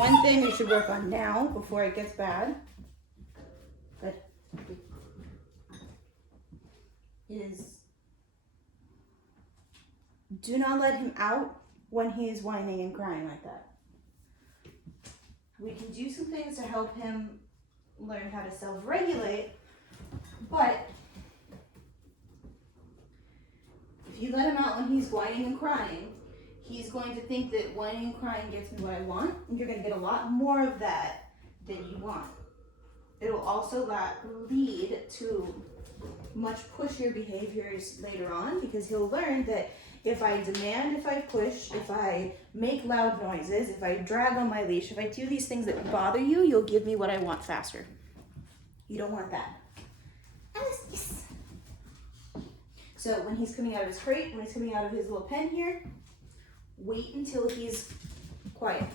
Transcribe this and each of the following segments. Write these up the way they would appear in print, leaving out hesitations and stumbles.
one thing we should work on now before it gets bad. Good. Is do not let him out when he is whining and crying like that. We can do some things to help him learn how to self-regulate, but if you let him out when he's whining and crying, he's going to think that whining and crying gets me what I want, and you're going to get a lot more of that than you want. It'll also lead to much pushier behaviors later on, because he'll learn that if I demand, if I push, if I make loud noises, if I drag on my leash, if I do these things that bother you, you'll give me what I want faster. You don't want that. Yes. So when he's coming out of his crate, when he's coming out of his little pen here, wait until he's quiet.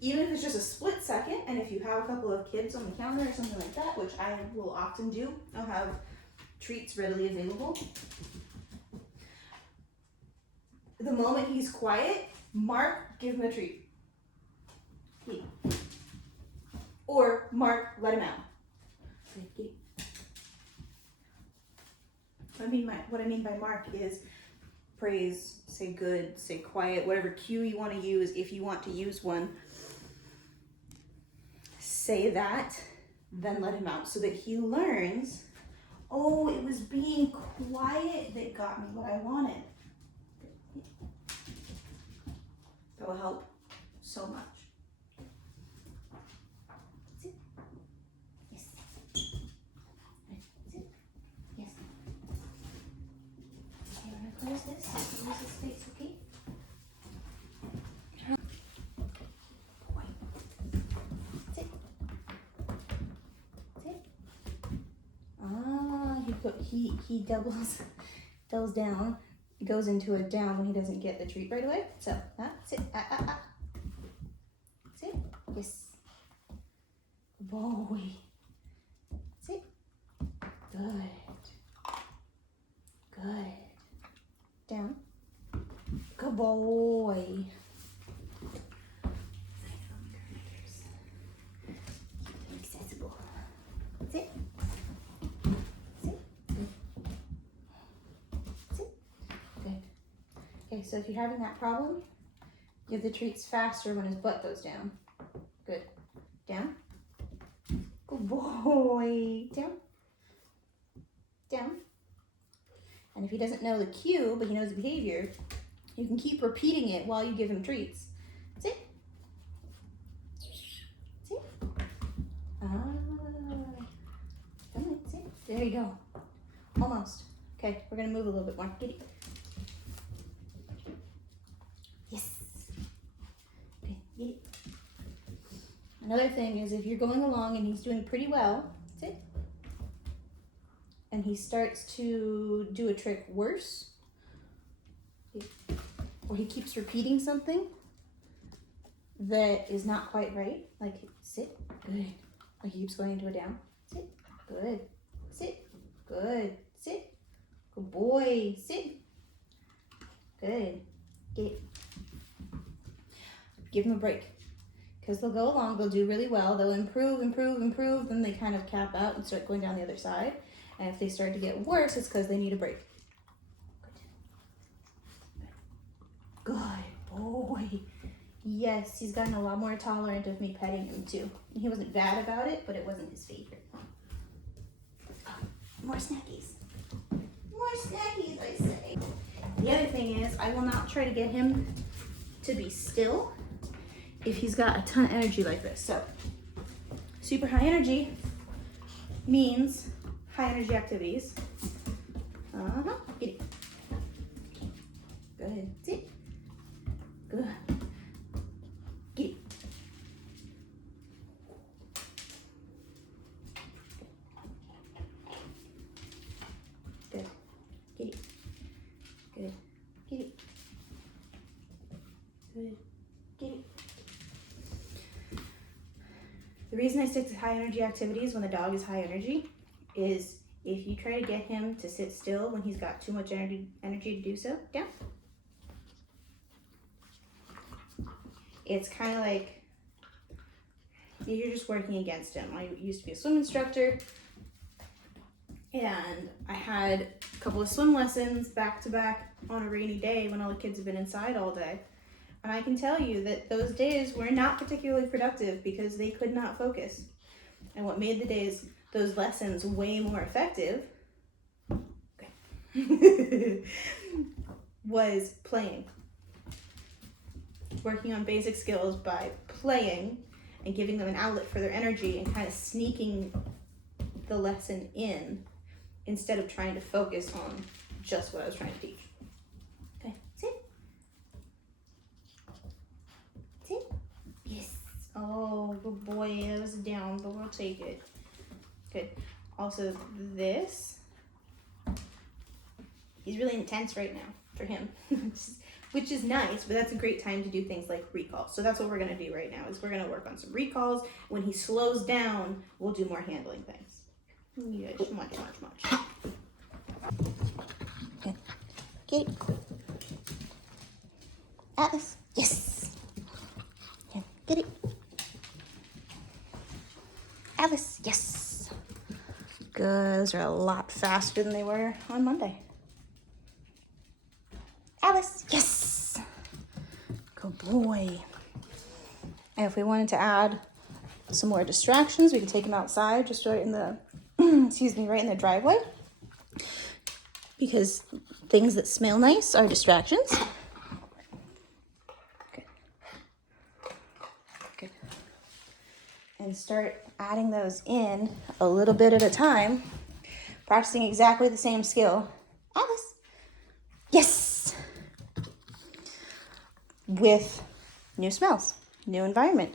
Even if it's just a split second, and if you have a couple of kids on the counter or something like that, which I will often do, I'll have treats readily available. The moment he's quiet, Mark, give him a treat. Or Mark, let him out. What I mean by Mark is praise, say good, say quiet, whatever cue you want to use, if you want to use one. Say that, then let him out so that he learns, oh, it was being quiet that got me what I wanted. That will help so much. Sit. Yes. Sit. Yes. Okay, I'm gonna close this. Close this space, okay? Boy. Sit. Sit. Ah, he doubles down. He goes into a down when he doesn't get the treat right away. So, sit. Sit. Yes. Boy. Sit. Good. Good. Down. Good boy. Accessible. Sit. Okay, so if you're having that problem, give the treats faster when his butt goes down. Good. Down. Good boy. Down. Down. And if he doesn't know the cue, but he knows the behavior, you can keep repeating it while you give him treats. Sit. Sit. Come on, sit. There you go. Almost. Okay, we're gonna move a little bit more. Get it. Yes. Okay, get it. Another thing is if you're going along and he's doing pretty well, sit. And he starts to do a trick worse, or he keeps repeating something that is not quite right, like sit, good. Like he keeps going into a down, sit, good, sit, good, sit, good boy, sit, good, get it. Give them a break, because they'll go along, they'll do really well, they'll improve, then they kind of cap out and start going down the other side. And if they start to get worse, it's because they need a break. Good boy. Yes, he's gotten a lot more tolerant of me petting him too. He wasn't bad about it, but it wasn't his favorite. Oh, more snackies. More snackies, I say. The other thing is, I will not try to get him to be still if he's got a ton of energy like this. So, super high energy means high energy activities. Get it. Good. Sit. Good. Get it. Good. Get it. Good. Get it. Good. Get it. The reason I stick to high energy activities when the dog is high energy is if you try to get him to sit still when he's got too much energy to do so, down. it's kind of like you're just working against him. I used to be a swim instructor, and I had a couple of swim lessons back to back on a rainy day when all the kids have been inside all day. And I can tell you that those days were not particularly productive because they could not focus. And what made those lessons way more effective was playing. Working on basic skills by playing and giving them an outlet for their energy and kind of sneaking the lesson in instead of trying to focus on just what I was trying to teach. Okay, sit. Sit. Yes. Oh, good boy. It was down, but we'll take it. Good. Also, this. He's really intense right now for him, which is nice, but that's a great time to do things like recalls. So that's what we're going to do right now is we're going to work on some recalls. When he slows down, we'll do more handling things. Yes, much. Okay. Okay. Atlas. Yes. Here, get it. Alice. Yes. Good. Those are a lot faster than they were on Monday. Alice. Yes. Good boy. And if we wanted to add some more distractions, we could take him outside, just right in the, right in the driveway. Because things that smell nice are distractions. Good. Good. And start adding those in a little bit at a time, practicing exactly the same skill. Alice. Yes. With new smells, new environment,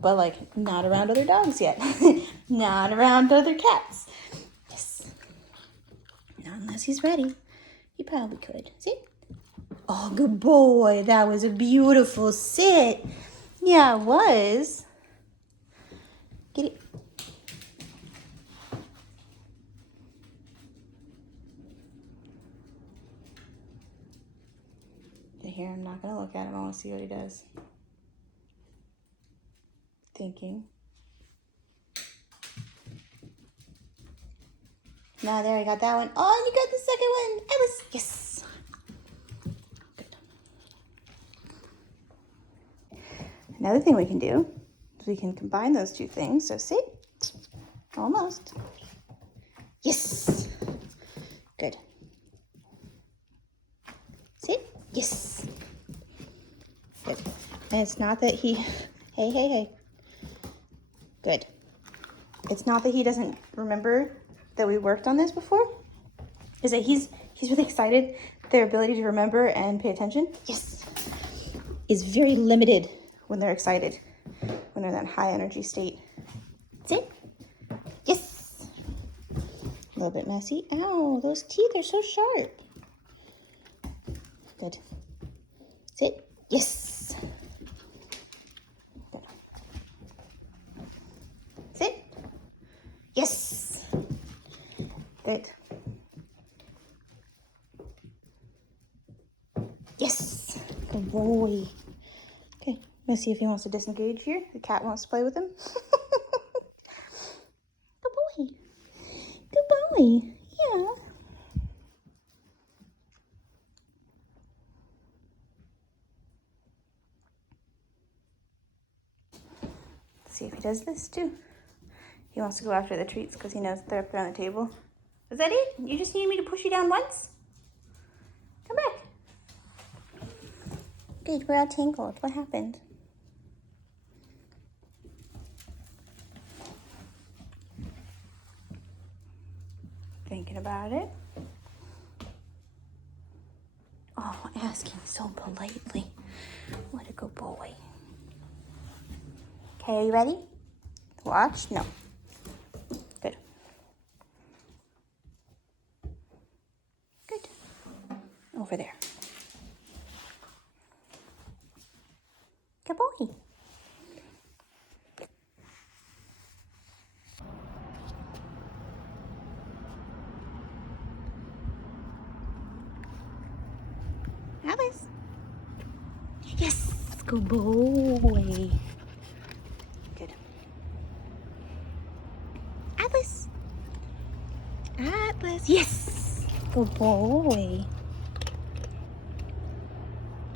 but like not around other dogs yet, not around other cats. Yes. Not unless he's ready. He probably could. Sit. Oh, good boy. That was a beautiful sit. Yeah, it was. Get it. Here, I'm not going to look at him. I want to see what he does. Thinking. Now, there, I got that one. Oh, you got the second one. Alice. Yes. Good. Another thing we can do is we can combine those two things. So, see? Almost. Yes. Good. See? Yes. Good. And it's not that he, hey. Good. It's not that he doesn't remember that we worked on this before. Is that he's really excited. Their ability to remember and pay attention, yes, is very limited when they're excited, when they're in that high energy state. See? Yes. A little bit messy. Ow, those teeth are so sharp. Good. Sit. Yes. Good. Sit. Yes. Good. Yes. Good boy. Okay. Let's see if he wants to disengage here. The cat wants to play with him. Good boy. Good boy. Yeah. See if he does this too. He wants to go after the treats because he knows they're up there on the table. Is that it? You just need me to push you down once? Come back. Good, we're all tangled. What happened? Thinking about it. Oh, asking so politely. What a good boy. Okay, are you ready? Watch? No. Good. Good. Over there. Good boy. Alice. Yes. Good boy. Good. Atlas. Atlas. Yes. Good boy.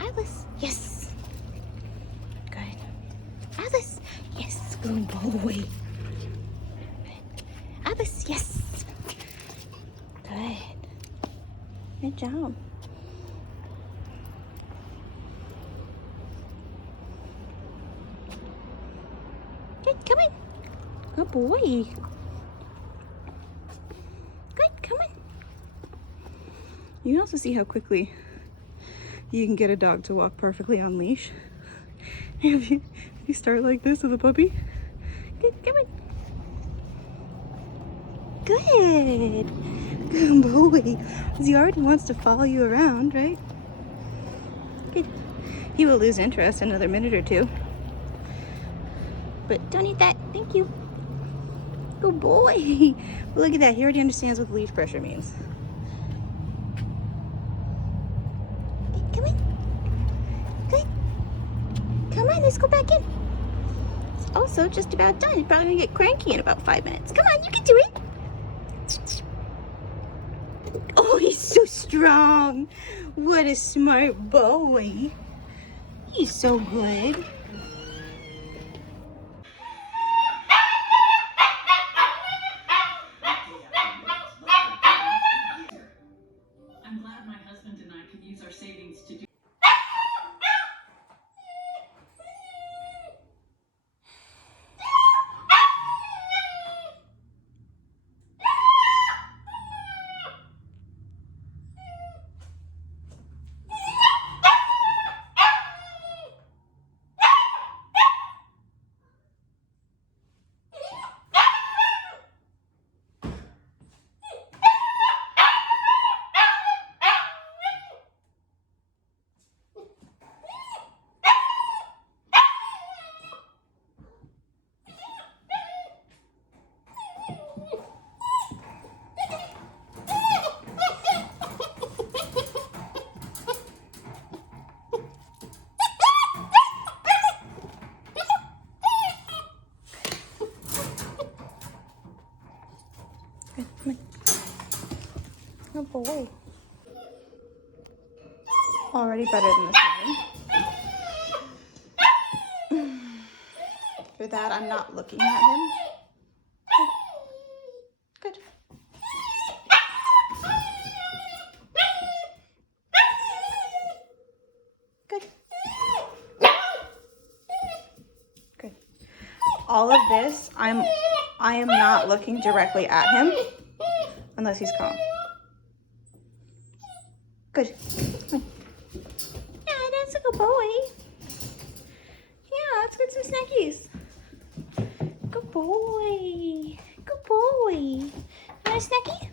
Atlas. Yes. Good. Atlas. Yes. Good boy. Atlas. Yes. Good. Good job. Good. Come on. Good boy. Good. Come on. You can also see how quickly you can get a dog to walk perfectly on leash. If you start like this with a puppy. Good, come on. Good. Good boy. He already wants to follow you around, right? Good. He will lose interest in another minute or two. But don't eat that. Thank you. Good boy. Look at that. He already understands what leash pressure means. Come on. Good. Come on, let's go back in. It's also just about done. You're probably gonna get cranky in about 5 minutes. Come on, you can do it. Oh, he's so strong. What a smart boy. He's so good. I'm glad my husband and I can use our savings to do. Oh boy. Already better than this morning. For that, I'm not looking at him. Good. Good. Good. All of this, I am not looking directly at him unless he's calm. Good. Yeah, that's a good boy. Yeah, let's get some snackies. Good boy. Good boy. You want a snacky?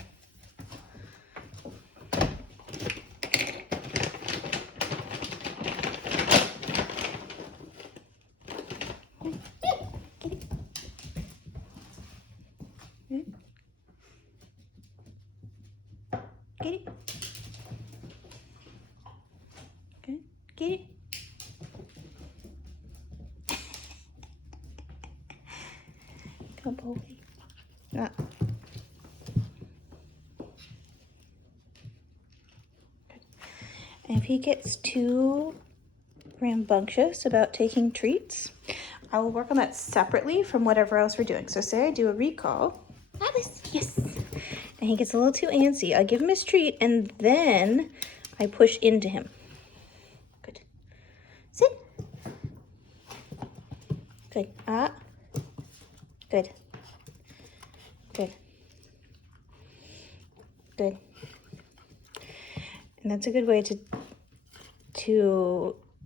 Get it. Get it. Good. Get it. Good boy. Good. And if he gets too rambunctious about taking treats, I will work on that separately from whatever else we're doing. So say I do a recall. Alice, yes. And he gets a little too antsy. I give him his treat and then I push into him. Good. Sit. Good. Good. Good. Good. And that's a good way to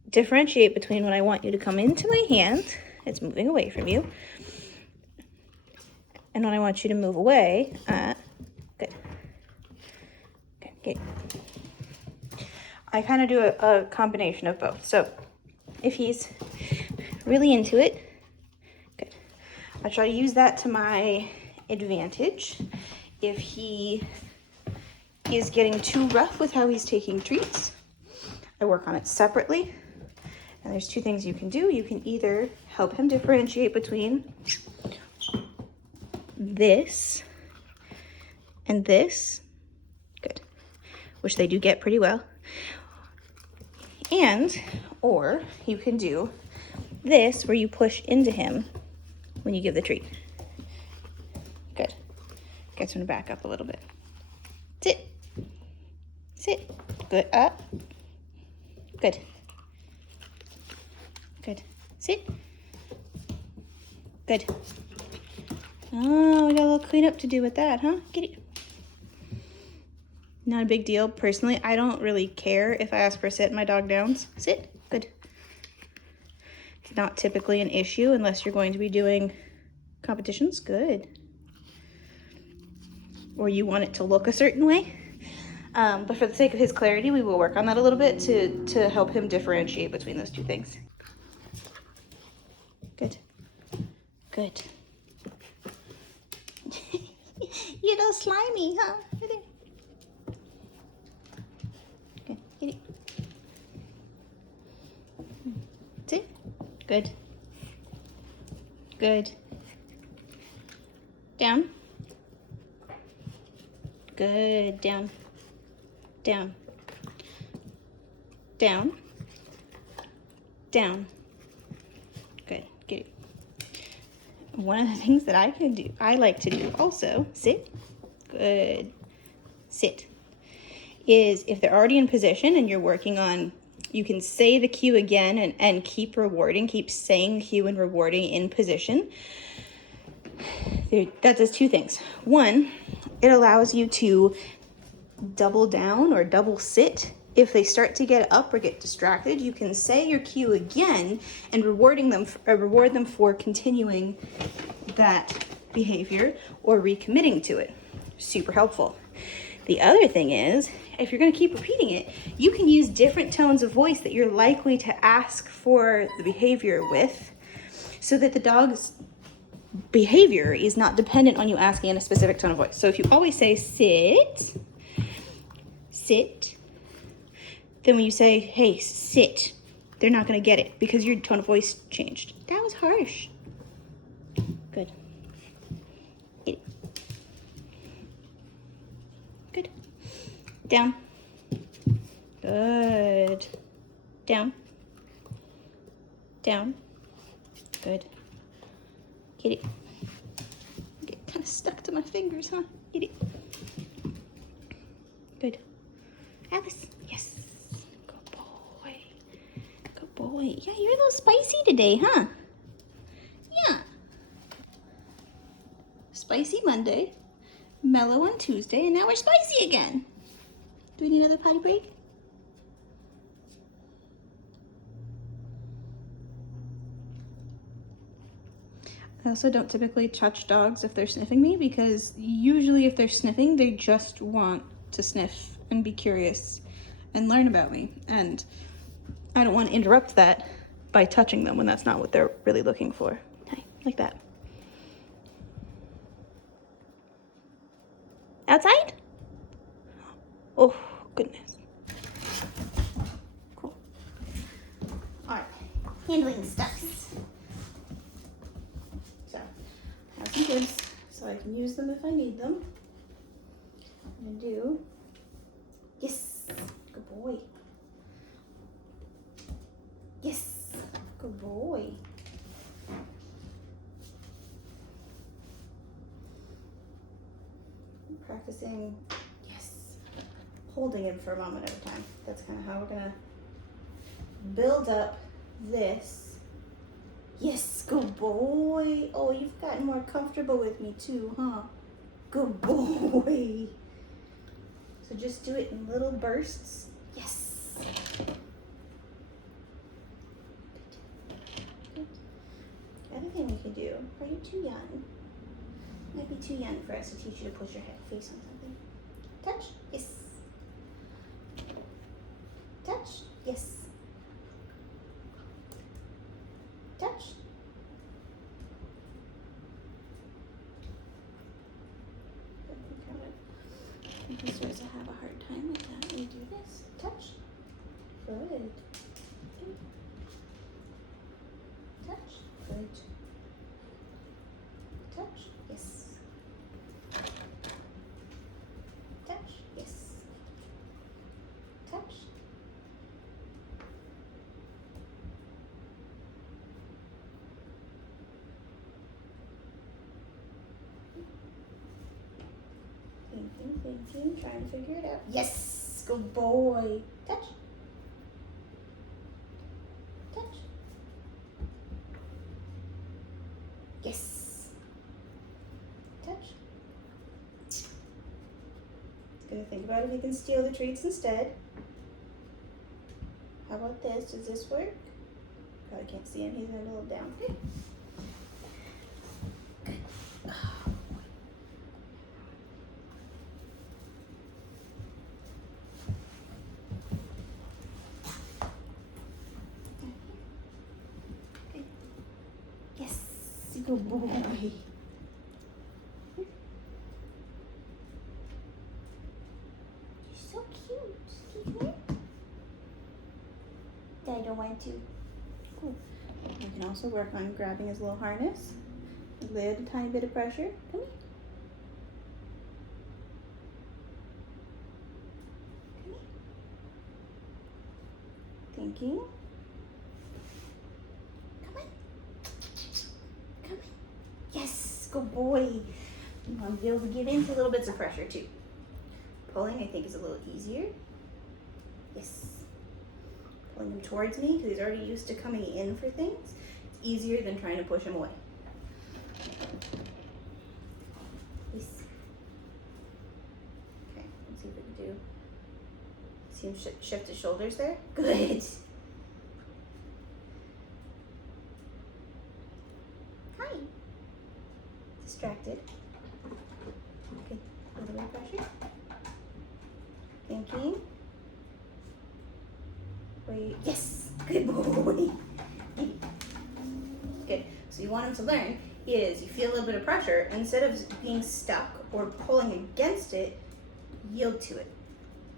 differentiate between when I want you to come into my hand, it's moving away from you, and when I want you to move away, good. Good, good. I kind of do a combination of both. So if he's really into it, good. I try to use that to my advantage. If he is getting too rough with how he's taking treats, I work on it separately. And there's two things you can do. You can either help him differentiate between this and this. Good. Which they do get pretty well. Or you can do this where you push into him when you give the treat. Good. Gets him to back up a little bit. Sit. Sit. Good. Up. Good. Good. Sit. Good. Oh, we got a little cleanup to do with that, huh? Get it. Not a big deal. Personally, I don't really care if I ask for a sit and my dog downs. Sit. Good. It's not typically an issue unless you're going to be doing competitions. Good. Or you want it to look a certain way. But for the sake of his clarity, we will work on that a little bit to help him differentiate between those two things. Good. Good. You're a little slimy, huh? Right there. Good. Get it. Sit. Good. Good. Down. Good. Down. Down. Down. Down. Good. Get it. One of the things that I like to do also, sit. Good. Sit. Is if they're already in position and you're working on, you can say the cue again and keep rewarding, keep saying the cue and rewarding in position. That does two things. One, it allows you to double down or double sit. If they start to get up or get distracted, you can say your cue again and reward them for continuing that behavior or recommitting to it. Super helpful. The other thing is, if you're going to keep repeating it, you can use different tones of voice that you're likely to ask for the behavior with, so that the dog's behavior is not dependent on you asking in a specific tone of voice. So if you always say sit, sit, then when you say, hey, sit, they're not going to get it because your tone of voice changed. That was harsh. Good. Good. Down. Good. Down. Down. Good. Get it. Get kind of stuck to my fingers, huh? Get it. Good. Alice. Yes. Good boy. Good boy. Yeah, you're a little spicy today, huh? Yeah. Spicy Monday, mellow on Tuesday, and now we're spicy again. Do we need another potty break? I also don't typically touch dogs if they're sniffing me, because usually if they're sniffing, they just want to sniff and be curious and learn about me. And I don't want to interrupt that by touching them when that's not what they're really looking for. Hi, like that. Outside? Oh, goodness. Cool. All right, handling stuffs. So, I have some goods so I can use them if I need them. I'm gonna do, yes, good boy. Yes, good boy. Practicing, yes, holding him for a moment at a time. That's kind of how we're gonna build up this. Yes, good boy. Oh, you've gotten more comfortable with me too, huh? Good boy. So just do it in little bursts. Yes. Good. The other thing we could do, are you too young? Might be too young for us to teach you to push your face on something. Touch? Yes. Touch? Yes. Touch? He starts to have a hard time with that. We do this. Touch? Good. Good. Touch. Yes. Touch. Yes. Touch. Thinking, trying to figure it out. Yes, good boy. Touch. Touch. Yes. Touch. Gonna think about if you can steal the treats instead. How about this? Does this work? Probably can't see him. He's a little down. Good. Good. Oh, boy. Good. Yes, good boy. You're so cute. Excuse me. I don't want to. Cool. You can also work on grabbing his little harness. A little tiny bit of pressure. Come here. Come here. Thinking. Come on. Come on. Yes, good boy. You want to be able to give in to little bits of pressure too. Pulling, I think, is a little easier. Yes. Pulling him towards me because he's already used to coming in for things. It's easier than trying to push him away. Yes. Okay, let's see if we can do. See him shift his shoulders there? Good. Hi. Distracted. Okay, a little bit of pressure. Thinking. Wait, yes, good boy. Good, so you want him to learn is you feel a little bit of pressure, instead of being stuck or pulling against it, yield to it.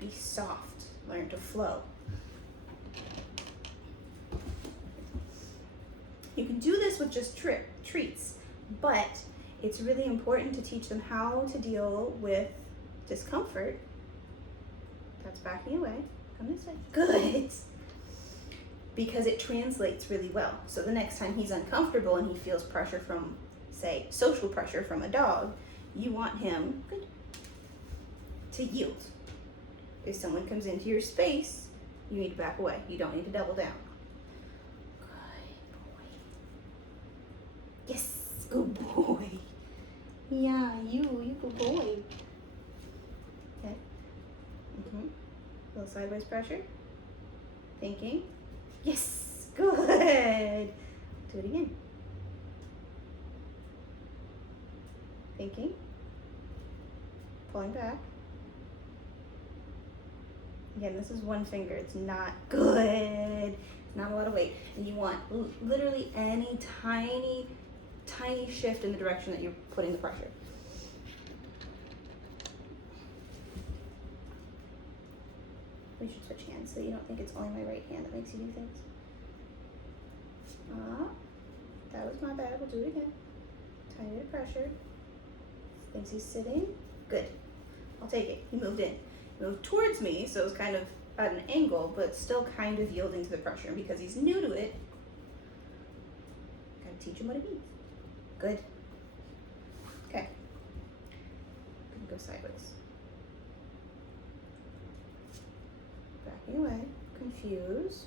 Be soft, learn to flow. You can do this with just treats, but it's really important to teach them how to deal with discomfort. That's backing away. Come this way. Good. Because it translates really well. So the next time he's uncomfortable and he feels pressure from, say, social pressure from a dog, you want him good, to yield. If someone comes into your space, you need to back away. You don't need to double down. Good boy. Yes, good boy. Yeah, you good boy. Okay. A little sideways pressure. Thinking. Yes, good. Do it again. Thinking. Pulling back. Again, this is one finger. It's not good. It's not a lot of weight. And you want literally any tiny shift in the direction that you're putting the pressure. We should switch hands so you don't think it's only my right hand that makes you do things. That was my bad. We'll do it again. Tiny bit of pressure. Thinks he's sitting. Good. I'll take it. He moved in. He moved towards me, so it was kind of at an angle, but still kind of yielding to the pressure. And because he's new to it, gotta teach him what it means. Good. Okay. Gonna go sideways. Backing away, confused.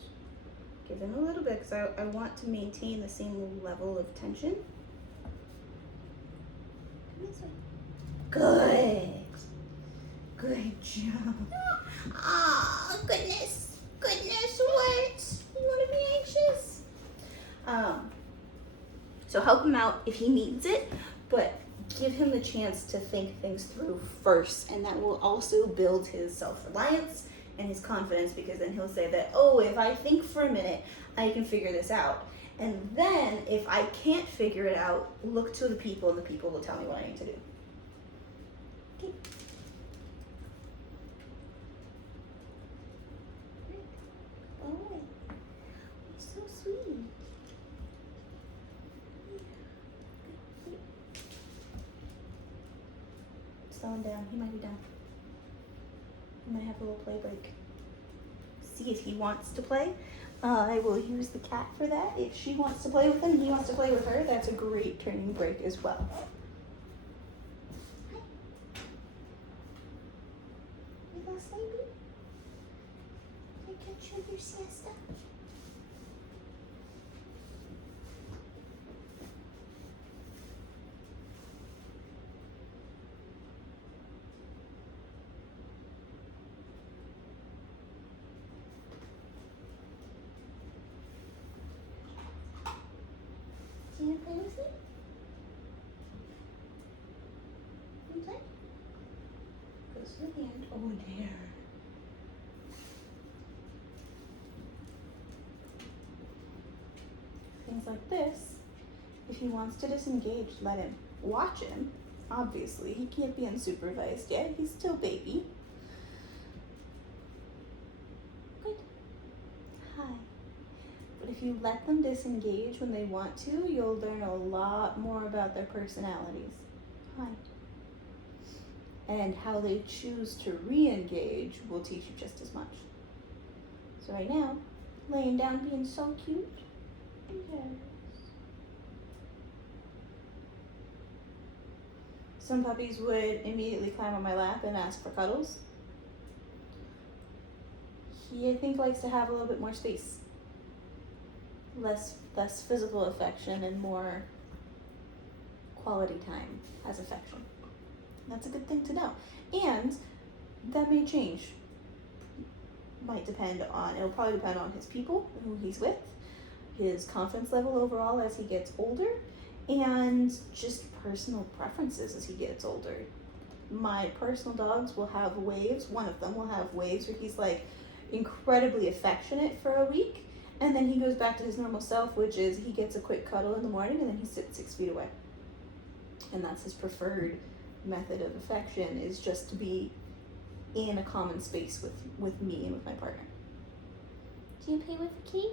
Give him a little bit because I want to maintain the same level of tension. Come this way. Good. Good job. Oh, goodness. Goodness, what? You want to be anxious? So help him out if he needs it, but give him the chance to think things through first, and that will also build his self-reliance and his confidence, because then he'll say that, oh, if I think for a minute, I can figure this out. And then if I can't figure it out, look to the people, and the people will tell me what I need to do. Okay. Oh, you're so sweet. slowing down. He might be done. We might have a little play break. See if he wants to play. I will use the cat for that. If she wants to play with him, he wants to play with her, that's a great training break as well. Hi. You little sleepy? Can I catch you with your siesta? Do you play with me? You play? Goes to the hand. Oh, there. Things like this. If he wants to disengage, let him. Watch him. Obviously, he can't be unsupervised yet. He's still baby. Good. Hi. But if you let them disengage when they want to, you'll learn a lot more about their personalities. Hi. And how they choose to re-engage will teach you just as much. So right now, laying down being so cute. Yes. Some puppies would immediately climb on my lap and ask for cuddles. He, I think, likes to have a little bit more space. Less physical affection and more quality time as affection. That's a good thing to know. And that may change. It'll probably depend on his people, who he's with, his confidence level overall as he gets older, and just personal preferences as he gets older. My personal dogs will have waves. One of them will have waves where he's like incredibly affectionate for a week, and then he goes back to his normal self, which is he gets a quick cuddle in the morning and then he sits 6 feet away. And that's his preferred method of affection, is just to be in a common space with me and with my partner. Do you play with the key?